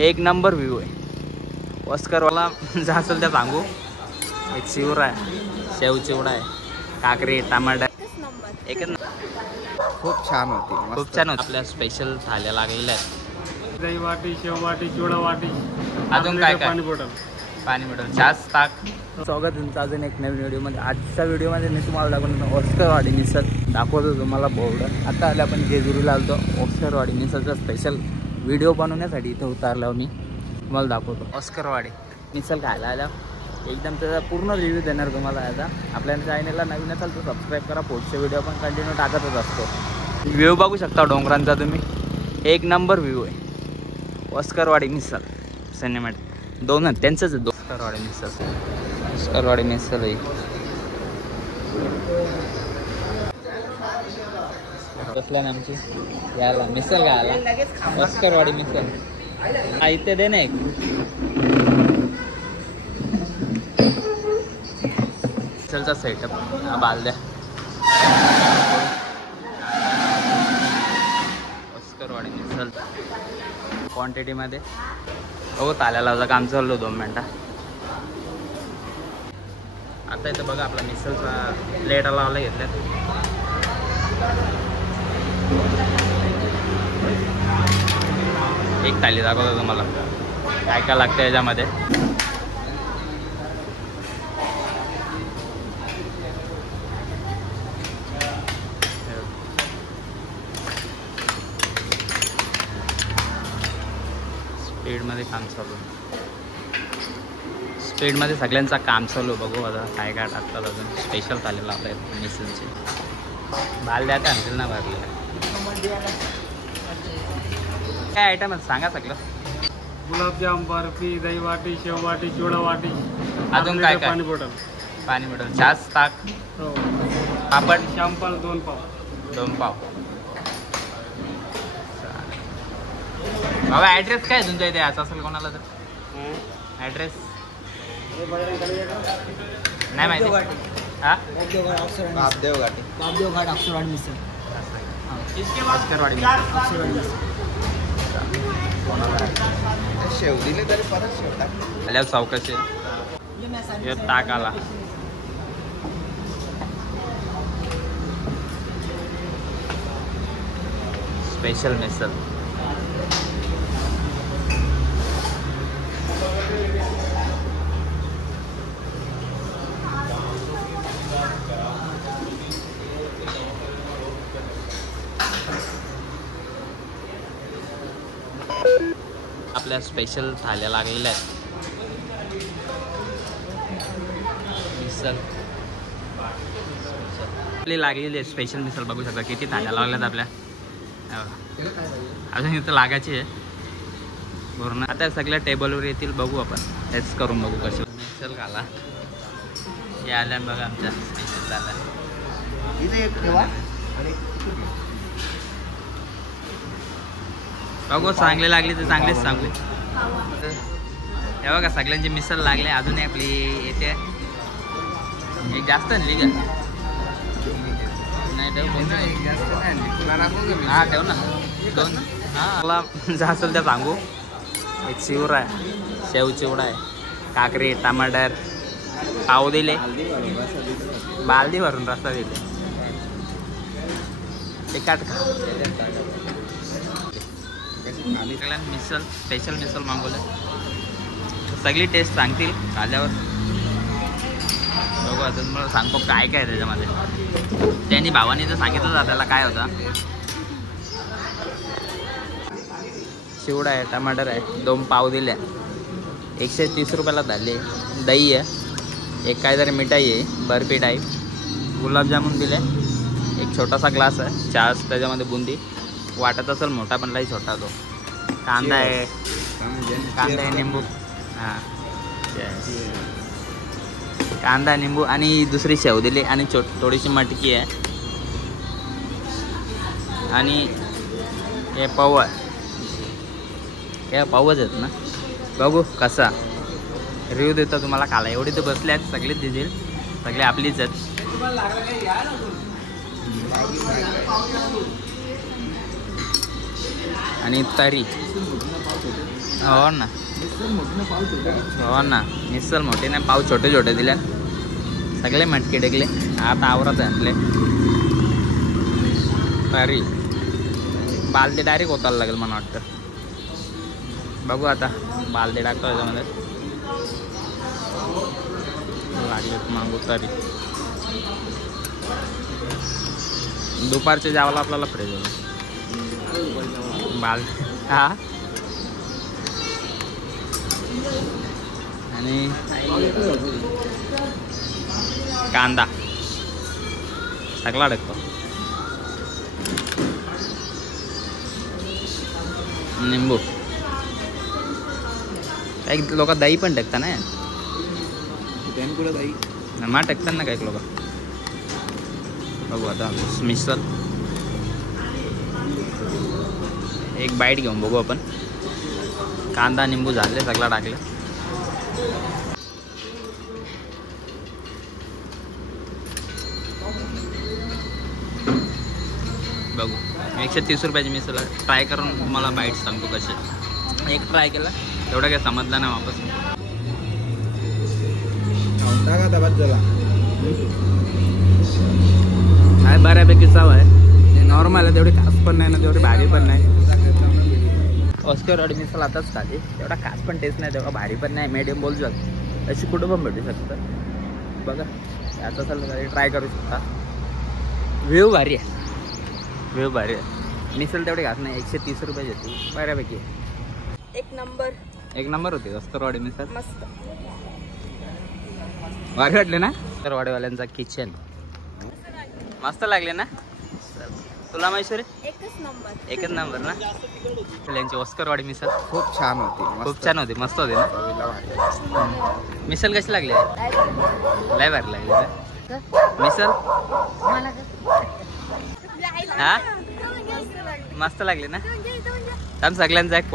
एक number view आहे. ऑस्करवाला जा असेल त्या सांगू. एक चिवडा आहे, शेव चिवडा आहे, काकरी टमाटर एकच खूप छान होती, खूप छान होती. आपल्या स्पेशल थाल्या लागलेल्या आहेत. दही वाटी, शेव वाटी, चिवडा वाटी, अजून काय काय? पाणी बॉटल, पाणी बॉटल, छास, ताक. स्वागत तुमचं अजून एक नवीन व्हिडिओमध्ये. आजच्या व्हिडिओमध्ये मी तुम्हाला दाखवतो ऑस्करवाडी मिसळ दाखवतो तुम्हाला बोर्ड. आता आले आपण जेजुरीला आलतो. ऑस्करवाडी मिसळचा स्पेशल व्हिडिओ बनवण्यासाठी इथं उतारल्यावर मी तुम्हाला दाखवतो. ऑस्करवाडी मिसळ खायला आल्या एकदम त्याचा पूर्ण रिव्ह्यू देणार तुम्हाला. आता आपल्या चॅनलला नवीन असाल तर सबस्क्राईब करा. पुढचे व्हिडिओ पण कंटिन्यू टाकतच असतो. व्ह्यू बघू शकता डोंगरांचा तुम्ही. एक नंबर व्ह्यू आहे. ऑस्करवाडी मिसळ सिनेमॅटिक दोन त्यांचंच आहे. ऑस्करवाडी मिसळ, ऑस्करवाडी मिसळ आहे. बसल्या ना आमची याला मिसळ घ्यायला. ऑस्करवाडी मिसळ इथे दे ना एक. मिसळचा सेटअप बालद्या. ऑस्करवाडी मिसळ क्वांटिटीमध्ये हो ताल्याला होता. काम चाललो 2 मिनटं. आता इथं बघा आपला मिसळचा प्लेट लावला घेतल्या. एक थाली दाखवतो तुम्हाला काय काय लागतं याच्यामध्ये. स्पीडमध्ये काम चालू, स्पीडमध्ये सगळ्यांचा काम चालू. बघू आता काय काय टाकतात. अजून स्पेशल थाली लावलं आहे मिसळची. बालद्या काय आणतील ना भरलेल्या. काय आयटम आहे सांगा सगळं. गुलाबजाम, बर्फी, दही वाटी, शेव वाटी, चिवडा वाटी, अजून काय काय? पाणी बॉटल, पाणी बॉटल, छास, ताक, हो, पापड, शॅम्पल 2 पाव. 2 पाव. बाबा ॲड्रेस काय तुमच्या इथे याचा असेल कोणाला तर ॲड्रेस नाही माहिती. हां बापदेव घाटी, बापदेव घाट ऑस्करवाडी मिसळ. ऑस्करवाडी शेव दिले तरी परत शेव टाक. आल्यावर चौकशी ताक आला. स्पेशल मिसळ. आपल्या स्पेशल थाल्या लागलेल्या आहेत. मिसळ आपली लागलेली आहे. स्पेशल मिसळ बघू शकता किती थाल्या लागल्यात आपल्या. अजून इथं लागायची आहे पूर्ण. आता सगळ्या टेबलवर येतील. बघू आपण टेस्ट करून बघू कशी मिसळ घाला. हे आल्या बघा आमच्या स्पेशल झाला. इथे एक ठेवा आणि बघू चांगले लागले तर चांगलेच सांगू. हे बघा सगळ्यांची मिसळ लागले. अजूनही आपली येते. एक जास्त आणली का नाही ठेव. हां ठेव ना 2. हां मला जा असेल त्या सांगू. एक चिवडा आहे, शेव चिवडा आहे, काकरी, टमाटर, पाव दिले. बालदी भरून रस्ता दिले. ते काट खा. मिसळ स्पेशल मिसळ मागवलं. सगळी टेस्ट सांगतील आल्यावर. बघू आता तुम्हाला सांगतो काय काय त्याच्यामध्ये. त्यांनी भावानी तर सांगितलं आपल्याला काय होता. चिवडा आहे, टमाटर आहे, 2 पाव दिल्या. 130 रुपयाला झाले. दही आहे, एक काहीतरी मिठाई आहे बर्फी टाईप, गुलाबजामुन दिले, एक छोटासा ग्लास आहे, छास त्याच्यामध्ये बुंदी. वाटत असेल मोठा पण लई छोटा तो. कांदा आहे, कांदा आहे, निंबू. हां कांदा, निंबू आणि दुसरी शेव दिली आणि थोडीशी मटकी आहे आणि हे पाव आहे. हे पावच आहेत ना. बघू कसा रिव्ह्यू देतो तुम्हाला. खाला एवढी तर बसले आहेत. सगळेच दिसेल, सगळे आपलीच आहेत. आणि तरी हो ना हो ना मिसल मोठी नाही पाव छोटे छोटे दिले सगळे मटके टेकले आता आवरत आणले तरी बालदी डायरेक्ट होतायला लागेल मला वाटतं बघू आता बालदी टाकतो याच्यामध्ये लागले मागू तरी दुपारच्या जेवायला आपल्याला फ्रेश होईल बाल हा आणि कांदा सगळा टाकतो निंबू काही लोक दही पण टाकतात ना दही मा टाकतात ना काही लोक बघू आता मिसल एक बाईट घेऊन बघू आपण कांदा निंबू झाले सगळा टाकले बघू 130 रुपयाची मिसल ट्राय करून तुम्हाला बाईट सांगतो कसे एक ट्राय केला एवढं काही समजलं नाही वापस काय बऱ्यापैकी चव आहे नॉर्मल आहे तेवढी खास पण नाही ना तेवढी भारी पण नाही ऑस्कर मिसल आताच खाली तेवढा खास पण टेस्ट नाही तेवढा भारी पण नाही मीडियम बोलू शकतो अशी कुठं पण भेटू शकतं बघा आता चाललं ट्राय करू शकता व्ह्यू भारी आहे व्ह्यू भारी आहे मिसल तेवढी खास नाही 130 रुपयाची होती बऱ्यापैकी एक नंबर होती ऑस्करवाडी मिसल मस्त भारी वाटले ना ऑस्करवाडीवाल्यांचा किचन मस्त लागले ना तुला महेश्वरी एकच नंबर ना यांची ऑस्करवाडी मिसल खूप छान होती खूप छान होती मस्त होती ना मिसल कशी लागली लय भारी लागली ना मिसल हा मस्त लागली ना सगळ्यांचा एक